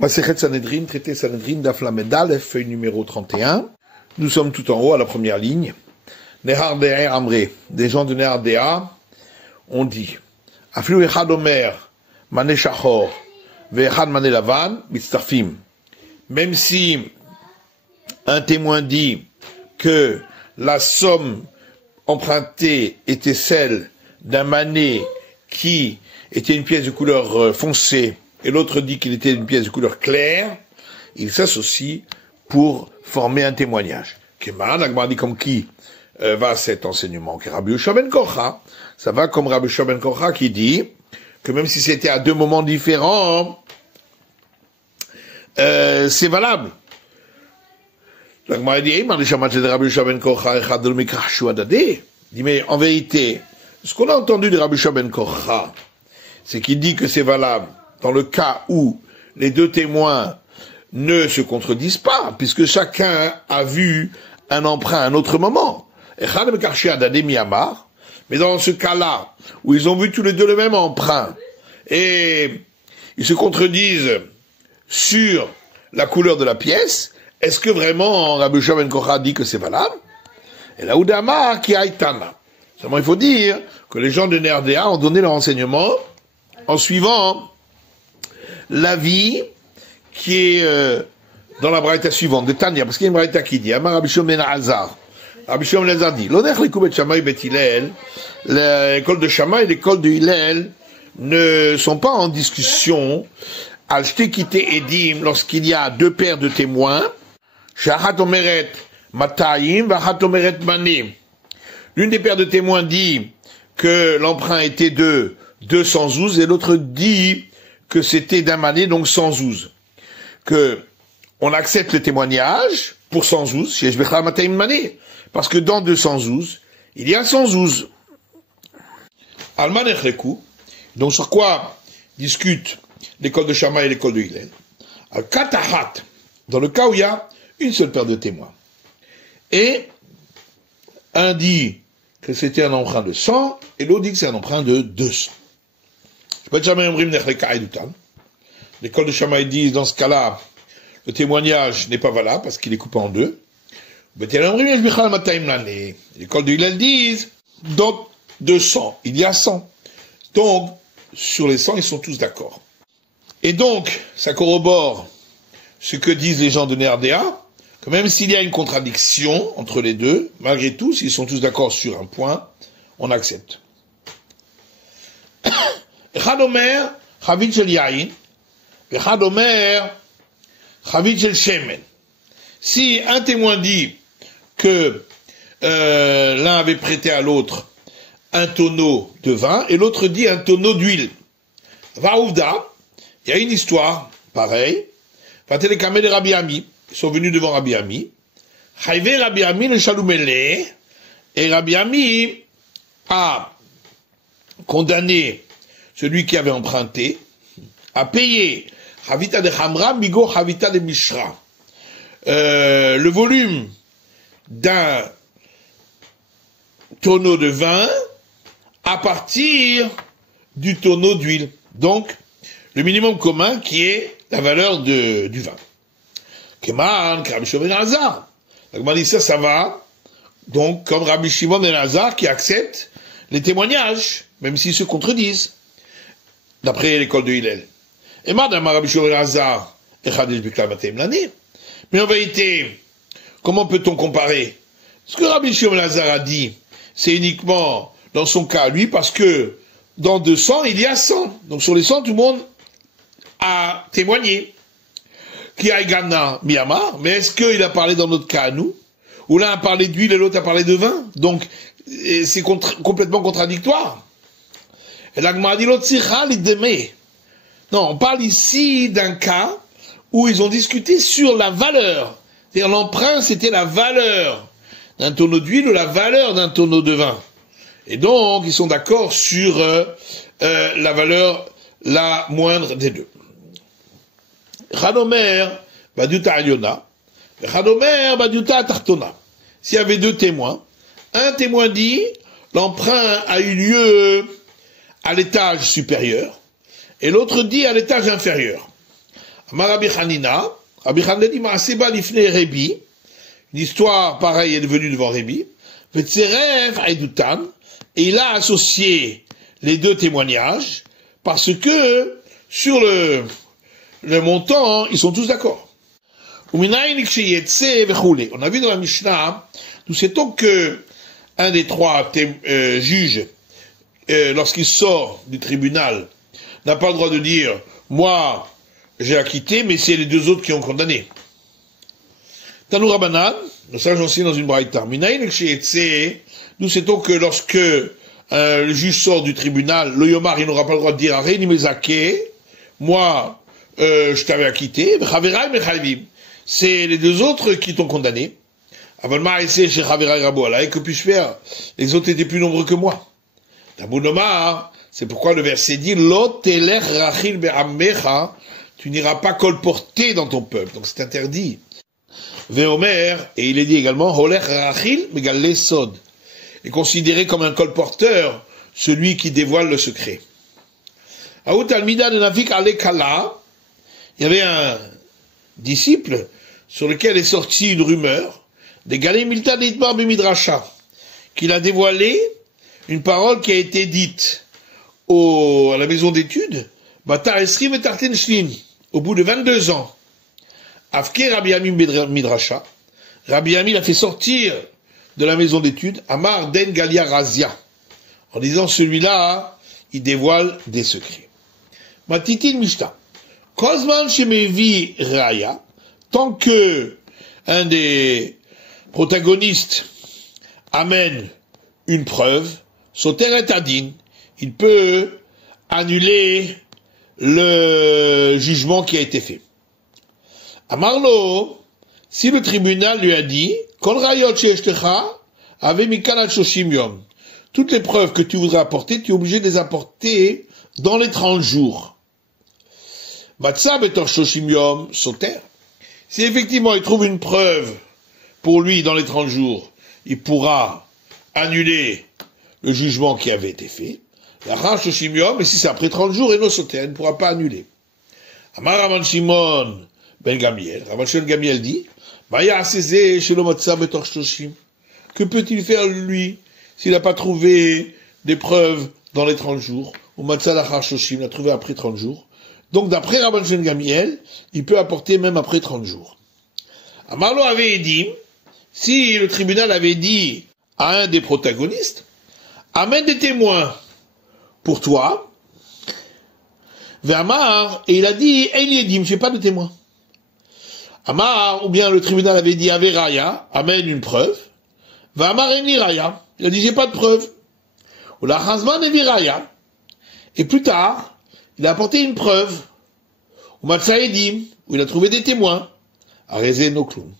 Masechet Sanhedrin, traité Sanhedrin, Daf Lamed Aleph, feuille numéro 31. Nous sommes tout en haut, à la première ligne. Nehar De'er Amré, des gens de Nehar De'er, ont dit, Aflu Echad Omer, Mané Shachor, Ve'echad Mané Lavan, Mitztafim. Même si un témoin dit que la somme empruntée était celle d'un mané qui était une pièce de couleur foncée, et l'autre dit qu'il était une pièce de couleur claire, ils s'associent pour former un témoignage. Keman, Agmar dit comme qui va à cet enseignement? Que Rabbi Yoshua ben Korcha, ça va comme Rabbi Yoshua ben Korcha qui dit que même si c'était à deux moments différents, c'est valable. L'Agmar dit, mais en vérité, ce qu'on a entendu de Rabbi Yoshua ben Korcha, c'est qu'il dit que c'est valable dans le cas où les deux témoins ne se contredisent pas, puisque chacun a vu un emprunt à un autre moment. Mais dans ce cas-là, où ils ont vu tous les deux le même emprunt, et ils se contredisent sur la couleur de la pièce, est-ce que vraiment Rabbi Yoshua ben Korcha dit que c'est valable? Et là, Udama qui aïtana. Seulement, il faut dire que les gens de Nehar De'er ont donné leur enseignement en suivant l'avis qui est dans la braïta suivante, de Tania, parce qu'il y a une braïta qui dit, Amar Rabbi Shimon ben Elazar. Rabbi Shimon ben Elazar dit, l'honneur l'écoute de Shammai bet Hillel, l'école de Shammai et l'école de Hillel ne sont pas en discussion, al shtekite edim, lorsqu'il y a deux paires de témoins, shachat omeret matayim, vachat omeret manim. L'une des paires de témoins dit que l'emprunt était de 212 et l'autre dit que c'était d'un mané, donc 112. Que on accepte le témoignage pour 112, chez Shbechla Matayim Mané, parce que dans 212, il y a 112. Alman Echleku, donc sur quoi discute l'école de Shammai et l'école de Hillel? Al Katahat, dans le cas où il y a une seule paire de témoins. Et un dit que c'était un emprunt de 100, et l'autre dit que c'est un emprunt de 200. L'école de Shammai dit, dans ce cas-là, le témoignage n'est pas valable parce qu'il est coupé en deux. L'école de Hillel dit, dans 200, il y a 100. Donc, sur les 100, ils sont tous d'accord. Et donc, ça corrobore ce que disent les gens de Nehar De'er, que même s'il y a une contradiction entre les deux, malgré tout, s'ils sont tous d'accord sur un point, on accepte. Echad Omer, Chavit shel Yain, Echad Omer, Chavit shel Shemen. Si un témoin dit que l'un avait prêté à l'autre un tonneau de vin et l'autre dit un tonneau d'huile, Vaouvda, il y a une histoire pareille. Vatelekame de Rabbi Ami, ils sont venus devant Rabbi Ami. Chayve Rabbi Ami le Shaloumele, et Rabbi Ami a condamné celui qui avait emprunté, a payé Havita de Hamra, Migo Havita de Mishra. Le volume d'un tonneau de vin à partir du tonneau d'huile. Donc, le minimum commun qui est la valeur du vin. Keman, Rabbi Shimon ben Elazar. Donc, on dit ça va. Donc, comme Rabbi Shimon ben Elazar qui accepte les témoignages, même s'ils se contredisent, d'après l'école de Hillel. Et madame Rabbi Shimon ben Elazar, mais en vérité, comment peut-on comparer? Ce que Rabbi Shimon ben Elazar a dit, c'est uniquement dans son cas, lui, parce que dans 200, il y a 100. Donc sur les 100, tout le monde a témoigné. Qui a Gana Miyama, mais est-ce qu'il a parlé dans notre cas à nous? Ou l'un a parlé d'huile et l'autre a parlé de vin? Donc, c'est complètement contradictoire. Et l'Agma dit l'autre non, on parle ici d'un cas où ils ont discuté sur la valeur. C'est-à-dire l'emprunt, c'était la valeur d'un tonneau d'huile ou la valeur d'un tonneau de vin. Et donc, ils sont d'accord sur la valeur la moindre des deux. Chadomer, Baduta Aliona, Chadomer, Baduta Tartona. S'il y avait deux témoins, un témoin dit, l'emprunt a eu lieu à l'étage supérieur, et l'autre dit à l'étage inférieur. Amar Rabbi Hanina dit Maaseba lifnei Rebi, une histoire pareille est devenue devant Rebi, Vetzerev Aidutan, et il a associé les deux témoignages, parce que sur le montant, ils sont tous d'accord. On a vu dans la Mishnah, nous sait-on que un des trois juges, lorsqu'il sort du tribunal, n'a pas le droit de dire « moi, j'ai acquitté, mais c'est les deux autres qui ont condamné ». Tanou Rabbanan, le sage enseigne dans une braïta, nous sait-on que lorsque le juge sort du tribunal, le Yomar, il n'aura pas le droit de dire « Areni mezake », moi, je t'avais acquitté, c'est les deux autres qui t'ont condamné. Que puis-je faire? Les autres étaient plus nombreux que moi. C'est pourquoi le verset dit tu n'iras pas colporter dans ton peuple. Donc c'est interdit. Veomer, et il est dit également est considéré comme un colporteur, celui qui dévoile le secret. Il y avait un disciple sur lequel est sortie une rumeur des Galé Milta d'Itbar Bemidrasha, qu'il a dévoilé une parole qui a été dite à la maison d'études, Batar Esrim et Tarten Shlin, au bout de 22 ans. Afke Rabbi Yamim Midrasha, Rabbi Yamim a fait sortir de la maison d'études Amar Den Galia Razia, en disant celui-là, il dévoile des secrets. Matitin Mishta. Kozman Shemevi Raya, tant que un des protagonistes amène une preuve, Soter et Adin, il peut annuler le jugement qui a été fait. Amarlo, si le tribunal lui a dit, Kol Rayot Sheeshtecha, Ave Mikan Shoshim Yom, toutes les preuves que tu voudrais apporter, tu es obligé de les apporter dans les 30 jours. Matza Betor Shoshim Yom, Soter. Si effectivement il trouve une preuve pour lui dans les 30 jours, il pourra annuler le jugement qui avait été fait. La Shoshim Yom, et si c'est après 30 jours, et non Soter, il ne pourra pas annuler. Amar Raman Shimon Ben Gamiel, Raman Shimon Gamiel dit, que peut-il faire lui s'il n'a pas trouvé des preuves dans les 30 jours? Ou Matzah Lachar Shoshim l'a trouvé après 30 jours. Donc d'après Rabban Shimon Gamiel, il peut apporter même après 30 jours. Amarlo avait dit, si le tribunal avait dit à un des protagonistes, amène des témoins pour toi, Ve'amar, et il a dit, Eiliedim, je n'ai pas de témoins. Amar, ou bien le tribunal avait dit, Ave Raya, amène une preuve, Ve'amar Eni Raya, il a dit, j'ai pas de preuve. Ou la Chazman Evi Raya, et plus tard, il a apporté une preuve, ou Matsaedim, où il a trouvé des témoins, à Rezé Noklum.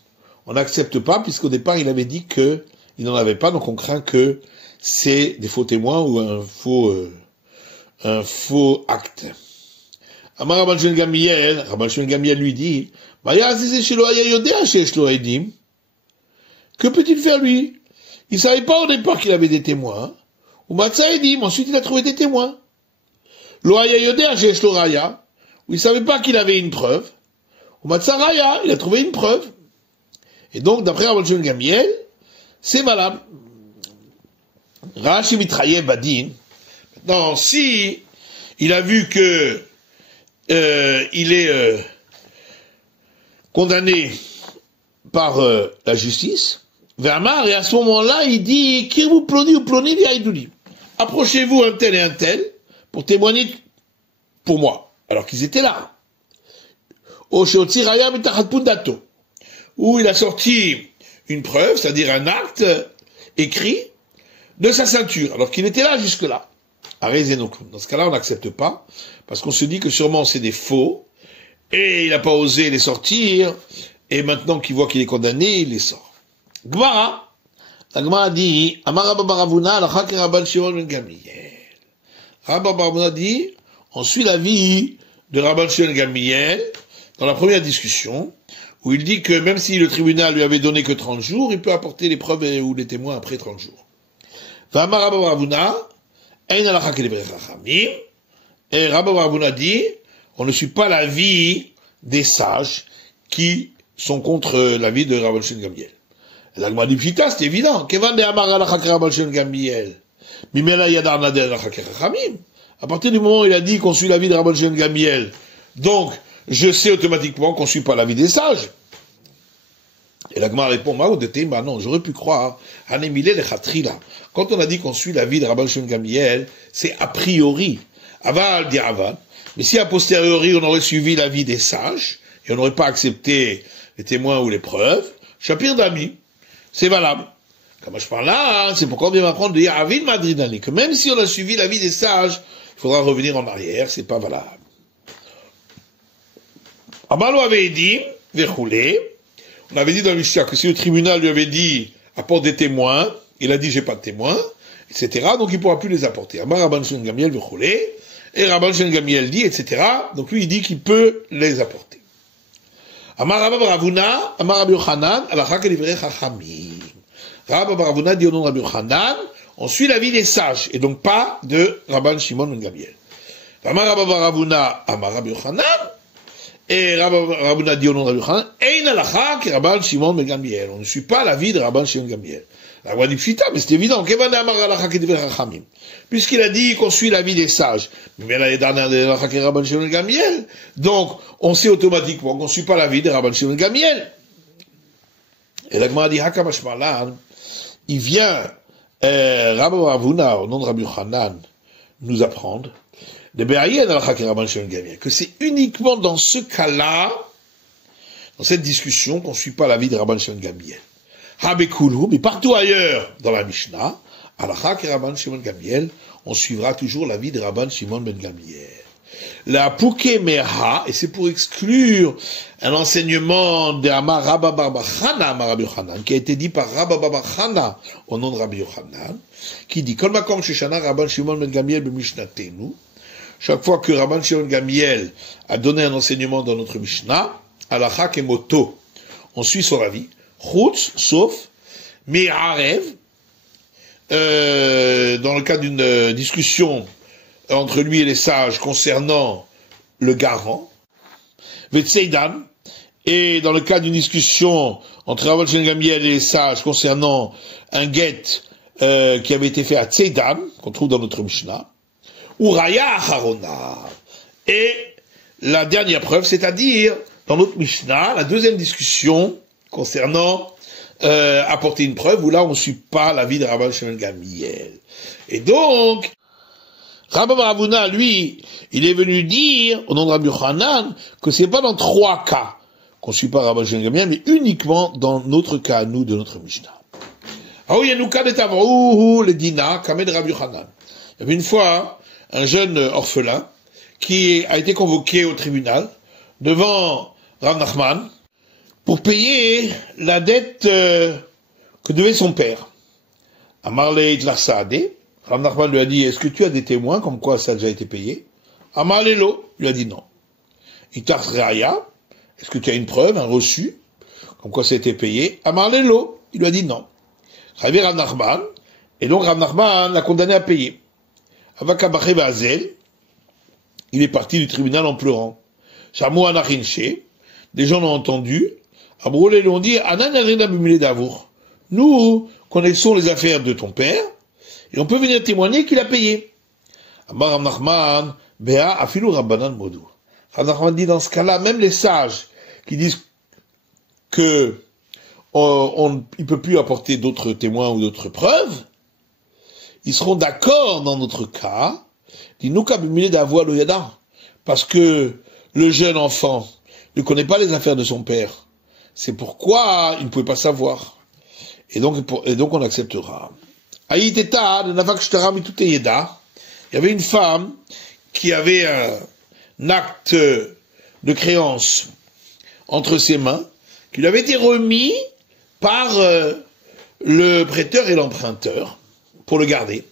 On n'accepte pas, puisqu'au départ, il avait dit qu'il n'en avait pas, donc on craint que c'est des faux témoins ou un faux acte. Amar Rabban Shimon Gamiel lui dit, que peut-il faire lui? Il savait pas au départ qu'il avait des témoins, ou Matsaedim, ensuite il a trouvé des témoins. Lo haya yodea sheyesh lo raya, où il savait pas qu'il avait une preuve, ou Matsaraya, il a trouvé une preuve. Et donc, d'après Rabban Shimon Gamiel, c'est valable. Rashi mitraye badin. Maintenant, si il a vu que il est condamné par la justice, Vermar, et à ce moment-là, il dit, qui vous ploni ou ploni v'yaïdouli. Approchez-vous un tel et un tel pour témoigner pour moi, alors qu'ils étaient là. Où il a sorti une preuve, c'est-à-dire un acte écrit de sa ceinture, alors qu'il était là jusque-là. Dans ce cas-là, on n'accepte pas, parce qu'on se dit que sûrement c'est des faux, et il n'a pas osé les sortir, et maintenant qu'il voit qu'il est condamné, il les sort. Gmara, la Gmara dit, Amar Rabba Baravuna, Rabban Shimon Ben Gamiel. Rabba Baravuna dit, on suit l'avis de Rabban Shimon Ben Gamiel, dans la première discussion, où il dit que même si le tribunal lui avait donné que 30 jours, il peut apporter les preuves ou les témoins après 30 jours. V'amar Rabba Baravuna, ein halakha k'divrei chachamim, et Rabba Baravuna dit, on ne suit pas l'avis des sages qui sont contre l'avis de Rabban Shimon Gamliel. La Gemara dit Pshita, c'est évident. Kevan de Amar Alakha Rabban Shimon Gamliel. Mimela Yadar Nader Alakha Chachamim. À partir du moment où il a dit qu'on suit l'avis de Rabban Shimon Gamliel, donc je sais automatiquement qu'on ne suit pas l'avis des sages. Et la Gemara répond, bah non, j'aurais pu croire, quand on a dit qu'on suit l'avis de Rabban Shimon Gamliel, c'est a priori, aval di aval, mais si a posteriori on aurait suivi l'avis des sages, et on n'aurait pas accepté les témoins ou les preuves, Shapir d'Ami, c'est valable. Comme je parle là, c'est pourquoi on vient m'apprendre de dire Avid Madridani, que même si on a suivi l'avis des sages, il faudra revenir en arrière, c'est pas valable. Amalo avait dit, verroulé, on avait dit dans le Mishnah que si le tribunal lui avait dit apporte des témoins, il a dit j'ai pas de témoins, etc. Donc il pourra plus les apporter. Amar Rabban Shimon Gamliel verroulé, et Rabban Shimon Gamliel dit, etc. Donc lui il dit qu'il peut les apporter. Amar Rabba Baravuna, Amar Rabbi Yochanan, alakha k'divrei chachamim. Rabba Baravuna dit au nom de Rabbi Yochanan, on suit l'avis des sages, et donc pas de Rabban Shimon ben Gamliel. Amar Rabba Baravuna, Amar Rabbi Yochanan, et Rabba Baravuna dit au nom de Rabbi Yochanan, Ein alakha ki Rabban Shimon ben Gamliel. On ne suit pas l'avis de Rabban Shimon ben Gamliel. La Gemara dit Pshita, mais c'est évident. Kevan de Amar alakha k'divrei chachamim. Puisqu'il a dit qu'on suit l'avis des sages, mais là, les dernières de Rabban Shimon ben Gamliel, donc, on sait automatiquement qu'on ne suit pas l'avis de Rabban Shimon ben Gamliel. Et la Gemara dit, Hakamashmalan, il vient, Rabba Baravuna, au nom de Rabbi Yochanan, nous apprendre, que c'est uniquement dans ce cas-là, dans cette discussion, qu'on ne suit pas l'avis de Rabban Shimon ben Gamliel. Habekulu, mais partout ailleurs, dans la Mishnah, Alakha ki Rabban Shimon ben Gamliel, on suivra toujours l'avis de Rabban Shimon ben Gamliel. La Pouké Meha, et c'est pour exclure un enseignement de Amar Rabba Bar Chana, Amar Rabbi Yochanan, qui a été dit par Rabba Bar Chana, au nom de Rabbi Yochanan, qui dit, Kol makom sheshana Rabban Shimon ben Gamliel b'mishnatenu, chaque fois que Rabban Shimon ben Gamliel a donné un enseignement dans notre Mishnah, Alakha kemoto, on suit son avis, Chutz, sauf, Me'arev, dans le cas d'une discussion entre lui et les sages concernant le garant, Vetseidan, et dans le cas d'une discussion entre Rabban Shimon ben Gamliel et les sages concernant un guet qui avait été fait à Tseidan, qu'on trouve dans notre Mishnah, ou Raya Acharona, et la dernière preuve, c'est-à-dire dans notre Mishnah, la deuxième discussion concernant apporter une preuve où là on ne suit pas l'avis de Rabban Shimon ben Gamliel. Et donc, Rabba Baravuna, lui, il est venu dire, au nom de Rabbi Yochanan, que c'est pas dans 3 cas qu'on suit pas Rabban Shimon ben Gamliel, mais uniquement dans notre cas, nous, de notre Mishnah. Il y avait une fois un jeune orphelin qui a été convoqué au tribunal devant Rav Nachman pour payer la dette que devait son père. Amarle Itlar Saadeh, Rav Nachman lui a dit, est-ce que tu as des témoins comme quoi ça a déjà été payé? Amarle Lo lui a dit non. Itlar Reaya, est-ce que tu as une preuve, un reçu, comme quoi ça a été payé? Amarle Lo, il lui a dit non. Rav Nachman, et donc Rav Nachman l'a condamné à payer. Avakabache Bazel, il est parti du tribunal en pleurant. Shamou Anachinche, des gens l'ont entendu, Abroulé l'ont dit, nous connaissons les affaires de ton père, et on peut venir témoigner qu'il a payé. Amar Rav Nachman, Bea Afilu Rabbanan Modou. Rav Nachman dit, dans ce cas-là, même les sages qui disent que il peut plus apporter d'autres témoins ou d'autres preuves, ils seront d'accord dans notre cas, parce que le jeune enfant ne connaît pas les affaires de son père. C'est pourquoi il ne pouvait pas savoir. Et donc on acceptera. Il y avait une femme qui avait un acte de créance entre ses mains, qui lui avait été remis par le prêteur et l'emprunteur pour le garder.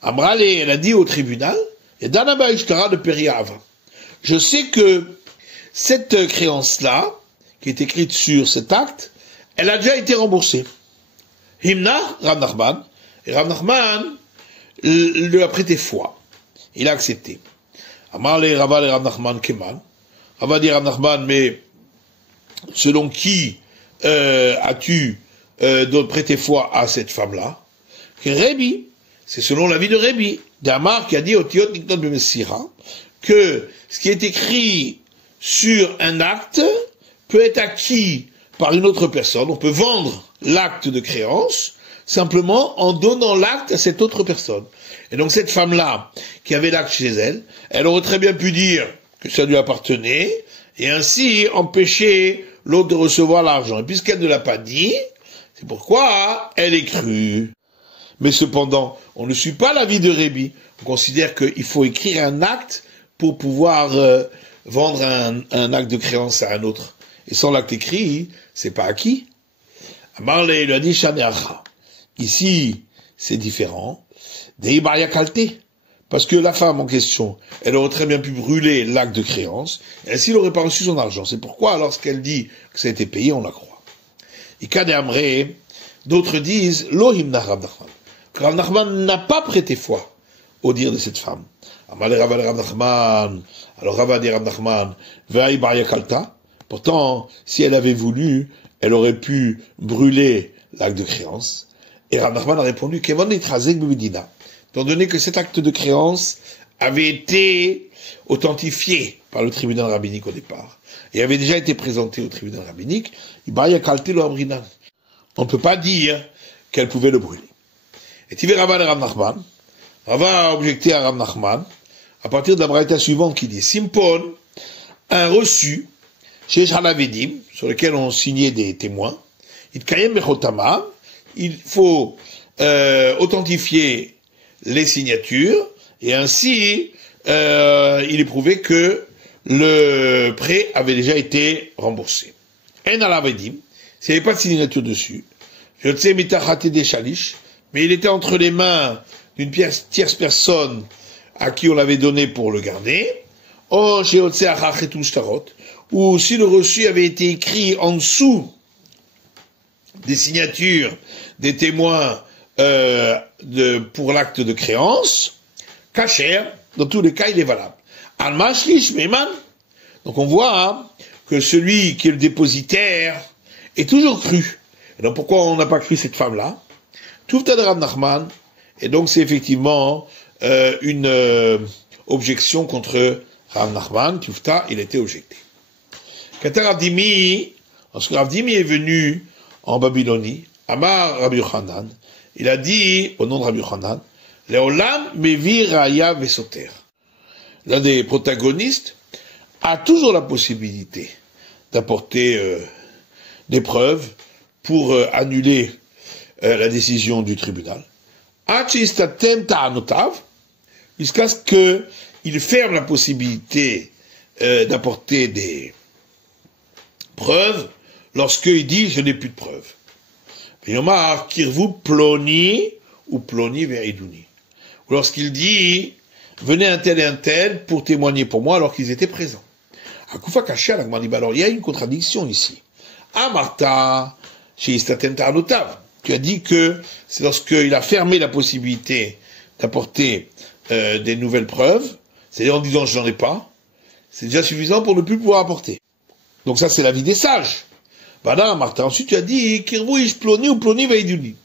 Amrale, elle a dit au tribunal, et Danaba Ishtara de Periav, je sais que cette créance-là, qui est écrite sur cet acte, elle a déjà été remboursée. Himna, Rav Nachman, et Rav Nachman lui a prêté foi. Il a accepté. Amrale, Raval et Rav Nachman Keman, On va dire à Nachman, mais selon qui as-tu prêté foi à cette femme-là? Que Rébi, c'est selon l'avis de Rébi, d'Amar qui a dit Otiot Niknot Bemessira, que ce qui est écrit sur un acte peut être acquis par une autre personne. On peut vendre l'acte de créance simplement en donnant l'acte à cette autre personne. Et donc cette femme-là, qui avait l'acte chez elle, elle aurait très bien pu dire que ça lui appartenait, et ainsi empêcher l'autre de recevoir l'argent. Et puisqu'elle ne l'a pas dit, c'est pourquoi elle est crue. Mais cependant, on ne suit pas l'avis de Rébi. On considère qu'il faut écrire un acte pour pouvoir vendre un acte de créance à un autre. Et sans l'acte écrit, c'est pas acquis. Amarle lui a dit Shaneacha. Ici, c'est différent. Deibaria Kalté. Parce que la femme en question, elle aurait très bien pu brûler l'acte de créance, et ainsi elle n'aurait pas reçu son argent. C'est pourquoi, lorsqu'elle dit que ça a été payé, on la croit. Ikade Amre, d'autres disent, Lohim Rav Nachman. Rav Nachman n'a pas prêté foi au dire de cette femme. Amale Rav Nachman, alors Rav dit Rav Nachman, Ve'ai Baria Kalta. Pourtant, si elle avait voulu, elle aurait pu brûler l'acte de créance. Et Rav Nachman a répondu, Kevon Itrazek Bebedina. Étant donné que cet acte de créance avait été authentifié par le tribunal rabbinique au départ, et avait déjà été présenté au tribunal rabbinique, on ne peut pas dire qu'elle pouvait le brûler. Et tu verras Rav Nachman, Rava a objecté à Rav Nachman, à partir de la braïta suivante qui dit, Simpon, un reçu, chez Shalavedim, sur lequel on signait des témoins, il faut authentifier les signatures, et ainsi, il est prouvé que le prêt avait déjà été remboursé. En alavedim, s'il n'y avait pas de signature dessus, mais il était entre les mains d'une tierce personne à qui on l'avait donné pour le garder, ou si le reçu avait été écrit en dessous des signatures des témoins pour l'acte de créance, Kacher, dans tous les cas, il est valable. Al-Mashlish Meiman, donc on voit que celui qui est le dépositaire est toujours cru. Et donc pourquoi on n'a pas cru cette femme-là? Tufta de Rav Nachman, et donc c'est effectivement une objection contre Rav Nachman. Tufta, il était objecté. Quand Rav Dimi, lorsque Rav Dimi est venu en Babylonie, Amar Rabbi Yochanan, il a dit, au nom de Rabbi Yochanan, Leolam mevi raya vesoter. L'un des protagonistes a toujours la possibilité d'apporter des preuves pour annuler la décision du tribunal. Jusqu'à ce qu'il ferme la possibilité d'apporter des preuves lorsqu'il dit je n'ai plus de preuves. Yomar kirvu ploni ou ploni veriduni. Ou lorsqu'il dit venez un tel et un tel pour témoigner pour moi alors qu'ils étaient présents. Akufa kaché à la alors il y a une contradiction ici. Amarta chez Istaten Ta'anotav. Tu as dit que c'est lorsqu'il a fermé la possibilité d'apporter des nouvelles preuves, c'est-à-dire en disant je n'en ai pas, c'est déjà suffisant pour ne plus pouvoir apporter. Donc ça c'est l'avis des sages. Voilà, Martin. Ensuite, tu as dit, Kirvouish ploni ou ploni veiduni.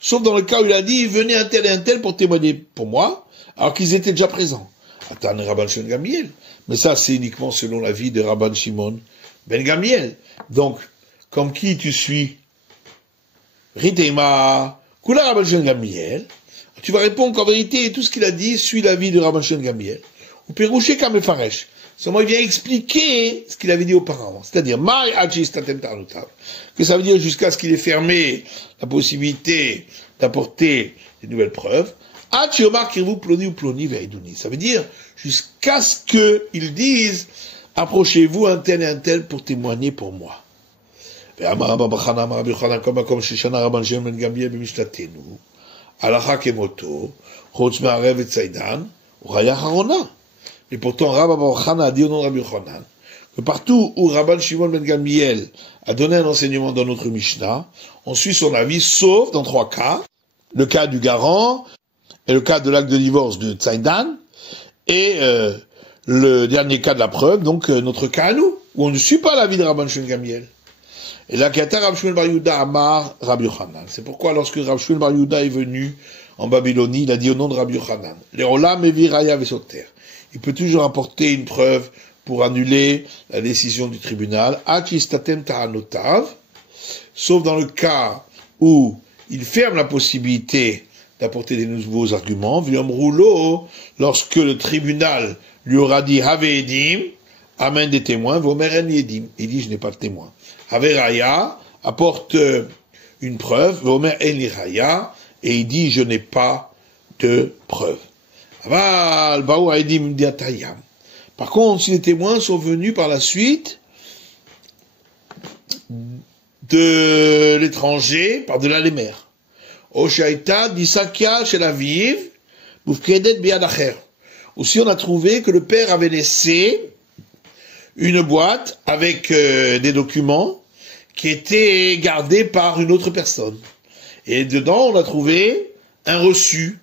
Sauf dans le cas où il a dit, venez un tel et un tel pour témoigner pour moi, alors qu'ils étaient déjà présents. Atan Rabban Shimon Gamliel. Mais ça, c'est uniquement selon l'avis de Rabban Shimon Ben Gamliel. Donc, comme qui tu suis? Ritema, Kula Rabban Shimon Gamliel. Tu vas répondre qu'en vérité, tout ce qu'il a dit suit l'avis de Rabban Shimon Gamliel. Ou Perouché Kamefaresh. Seulement, il vient expliquer ce qu'il avait dit auparavant. C'est-à-dire, que ça veut dire jusqu'à ce qu'il ait fermé la possibilité d'apporter des nouvelles preuves. Ça veut dire jusqu'à ce qu'ils disent, approchez-vous un tel et un tel pour témoigner pour moi. Et pourtant, Rabbi Yochanan a dit au nom de Rabbi Yochanan que partout où Rabban Shimon ben Gamliel a donné un enseignement dans notre Mishnah, on suit son avis, sauf dans 3 cas. Le cas du garant, et le cas de l'acte de divorce de Tzaidan, et le dernier cas de la preuve, donc notre cas à nous, où on ne suit pas l'avis de Rabban Shmuel Gamiel. Et là, Kata Rab Shmuel Bar Yehuda Amar Rabbi Yochanan. C'est pourquoi lorsque Rab Shmuel Bar Yehuda est venu en Babylonie, il a dit au nom de Rabbi Yochanan, les Olam Evi Raya Vesoter. Il peut toujours apporter une preuve pour annuler la décision du tribunal, Achistatem Ta'anotav, sauf dans le cas où il ferme la possibilité d'apporter des nouveaux arguments, Viom Rouleau, lorsque le tribunal lui aura dit Have Edim, amène des témoins, Vomeren Yedim, il dit je n'ai pas de témoins. Have Raya, apporte une preuve, Vomer En Raya, et il dit je n'ai pas de preuve. Aval Baou Edim Diatayam. Par contre, si les témoins sont venus par la suite de l'étranger, par-delà les mers. Oshaïta, Disakia, chez la vive, Boufkedet Biadacher. Aussi, on a trouvé que le père avait laissé une boîte avec des documents qui étaient gardés par une autre personne. Et dedans, on a trouvé un reçu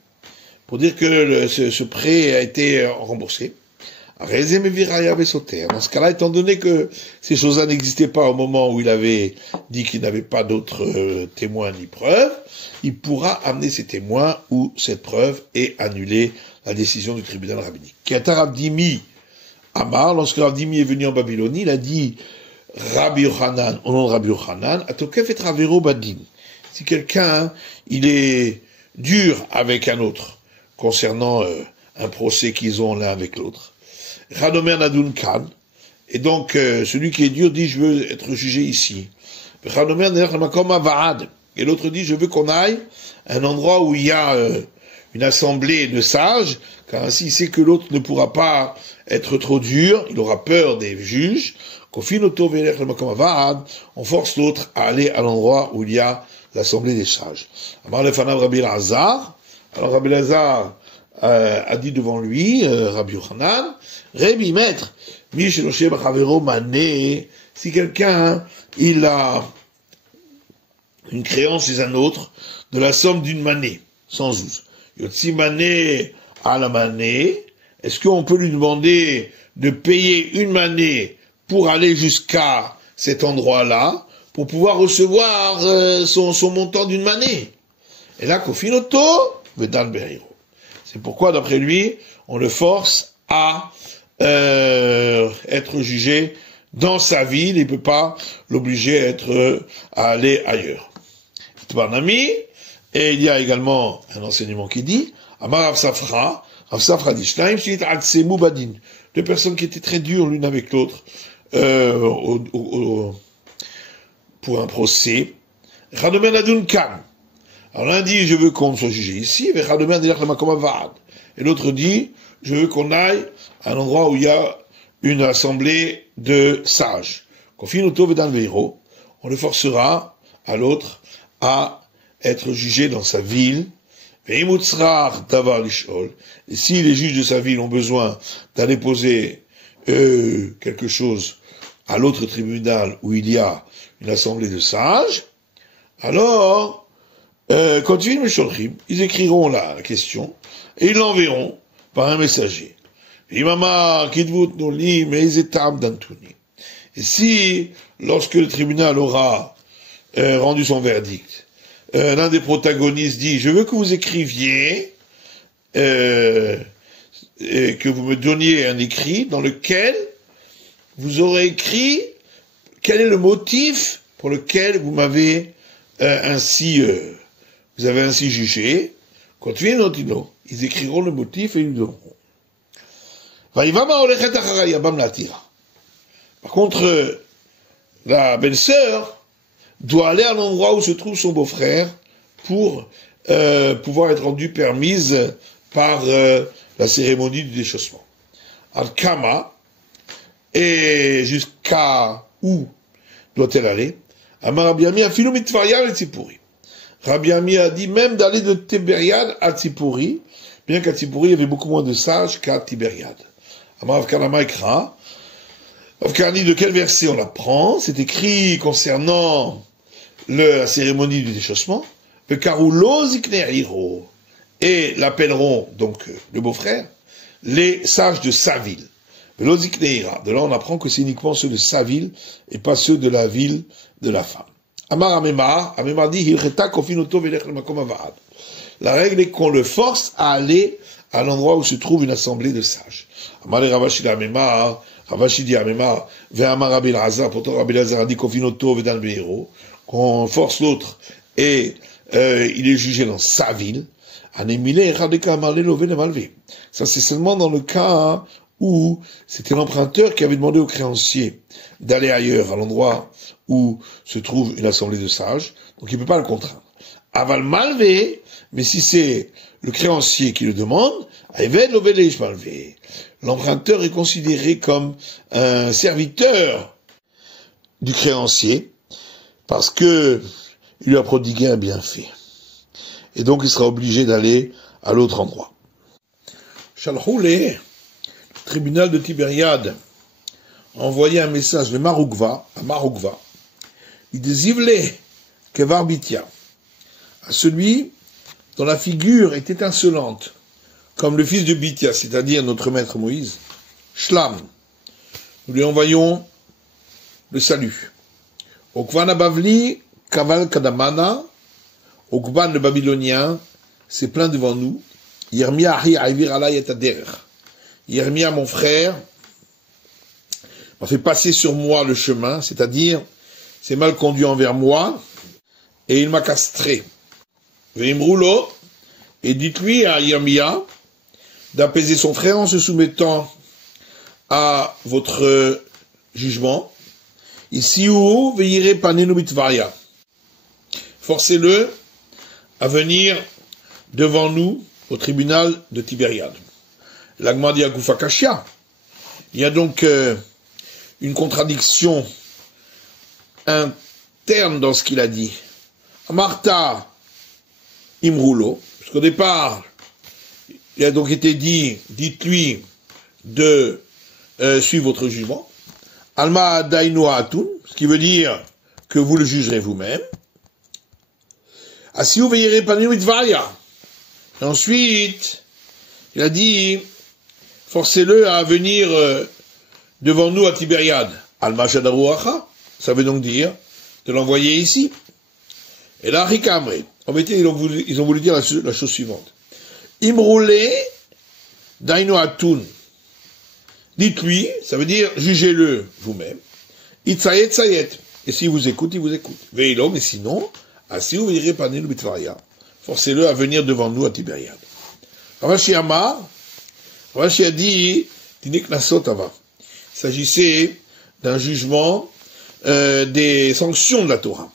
pour dire que ce prêt a été remboursé. Dans ce cas-là, étant donné que ces choses-là n'existaient pas au moment où il avait dit qu'il n'avait pas d'autres témoins ni preuves, il pourra amener ces témoins ou cette preuve et annuler la décision du tribunal rabbinique. Kata Rabdimi Amar, lorsque Rabdimi est venu en Babylonie, il a dit Rabbi Yochanan, au nom de Rabbi Yochanan, Atokef et Travero Badin. Si quelqu'un, il est dur avec un autre, concernant un procès qu'ils ont l'un avec l'autre, Radomer Nadun Khan, et donc celui qui est dur dit je veux être jugé ici. Radomer Makom Avaad, et l'autre dit je veux qu'on aille à un endroit où il y a une assemblée de sages, car ainsi il sait que l'autre ne pourra pas être trop dur, il aura peur des juges. On force l'autre à aller à l'endroit où il y a l'assemblée des sages. Alors Rabbi Lazar a dit devant lui, Rabbi Yochanan, Rabbi maître, si quelqu'un il a une créance chez un autre de la somme d'une manée, sans use, Yotsi manée à la manée, est-ce qu'on peut lui demander de payer une manée pour aller jusqu'à cet endroit-là, pour pouvoir recevoir son montant d'une manée? Et là, Kofinoto, Vedan Beriro. C'est pourquoi, d'après lui, on le force à être jugé dans sa ville, il ne peut pas l'obliger à aller ailleurs. Et il y a également un enseignement qui dit, Amar Rav Safra dit, deux personnes qui étaient très dures l'une avec l'autre pour un procès. Radomer Nadun Khan. Alors l'un dit, je veux qu'on soit jugé ici, et l'autre dit, je veux qu'on aille à un endroit où il y a une assemblée de sages. On le forcera à l'autre à être jugé dans sa ville. Et si les juges de sa ville ont besoin d'aller poser quelque chose à l'autre tribunal où il y a une assemblée de sages, alors quand ils écriront la question et ils l'enverront par un messager. Et si, lorsque le tribunal aura rendu son verdict, l'un des protagonistes dit, je veux que vous écriviez, et que vous me donniez un écrit dans lequel vous aurez écrit quel est le motif pour lequel vous m'avez vous avez ainsi jugé. Ils écriront le motif et ils le donneront. Par contre, la belle-sœur doit aller à l'endroit où se trouve son beau-frère pour pouvoir être rendue permise par la cérémonie du déchaussement. Al-Kama, et jusqu'à où doit-elle aller? Amar Rabbi Ami a filou mitvaria et Tzipuri. Rabbi Ami a dit même d'aller de Tibériade à Tzipuri, bien qu'à Tzipuri il y avait beaucoup moins de sages qu'à Tibériade. Amar Avkanama Ekra. Avkani, de quel verset on l'apprend? C'est écrit concernant la cérémonie du déchaussement. Et l'appelleront, donc le beau-frère, les sages de sa ville. Velozik Neira. De là, on apprend que c'est uniquement ceux de sa ville et pas ceux de la ville de la femme. Amar Amemar dit, Hilcheta kofinoto velech lemakom avaad. La règle est qu'on le force à aller à l'endroit où se trouve une assemblée de sages. Amar Ravashi Amemar, Ravashi dit Amemar, Ve'amar Rabbi Elazar, pourtant Rabbi Elazar a dit kofinoto vedal be'ero, qu'on force l'autre et il est jugé dans sa ville. Ça c'est seulement dans le cas où c'était l'emprunteur qui avait demandé au créancier d'aller ailleurs, à l'endroit où se trouve une assemblée de sages, donc il ne peut pas le contraindre. Aval malvé, mais si c'est le créancier qui le demande, l'emprunteur est considéré comme un serviteur du créancier, parce que il lui a prodigué un bienfait. Et donc il sera obligé d'aller à l'autre endroit. Shalhoulé, le tribunal de Tibériade, a envoyé un message, le Maroukva, à Maroukva, il désivlé Kevar Bitia, à celui dont la figure est étincelante, comme le fils de Bitia, c'est-à-dire notre maître Moïse, Shlam, nous lui envoyons le salut. Okvana Bavli, Kaval Kadamana, Okban le Babylonien, s'est plaint devant nous. Yermia Ahi Aivir Alay et Ader. Yermia, mon frère, m'a fait passer sur moi le chemin, c'est-à-dire, s'est mal conduit envers moi, et il m'a castré. Veimroulo, et dites-lui à Yermia d'apaiser son frère en se soumettant à votre jugement. Ici où veillirez panenu bitvaria. Forcez-le à venir devant nous au tribunal de Tibériade. L'Agma dit à Goufa Kashia. Il y a donc une contradiction interne dans ce qu'il a dit. Martha Imroulo, parce qu'au départ, il a donc été dit, dites-lui de suivre votre jugement. Alma Dainoa Atun, ce qui veut dire que vous le jugerez vous-même. Asi vous veillerez pas Valia. Et ensuite, il a dit, forcez-le à venir devant nous à Tibériade. Alma Shadaruacha, ça veut donc dire de l'envoyer ici. Et là, Rikamre, en fait, ils ont voulu dire la chose suivante. Imroulé Daino Atun. Dites-lui, ça veut dire jugez-le vous-même. Itzayet Sayet. Et s'il vous écoute, il vous écoute. Veilo, mais sinon, si vous verrez Panel Bitvaria, forcez-le à venir devant nous à Tibériade. Ravashi Amar, Ravashi a dit, Tinik Nasotava. Il s'agissait d'un jugement des sanctions de la Torah.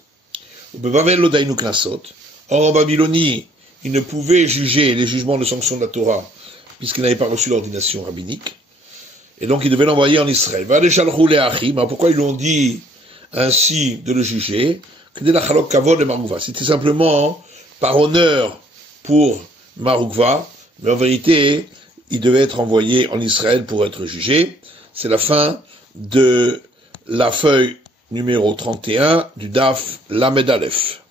Or, en Babylonie, il ne pouvait juger les jugements de sanctions de la Torah, puisqu'il n'avait pas reçu l'ordination rabbinique. Et donc, il devait l'envoyer en Israël. Mais pourquoi ils l'ont dit ainsi de le juger? C'était simplement par honneur pour Maroukva, mais en vérité, il devait être envoyé en Israël pour être jugé. C'est la fin de la feuille numéro 31 du Daf Lamed Aleph.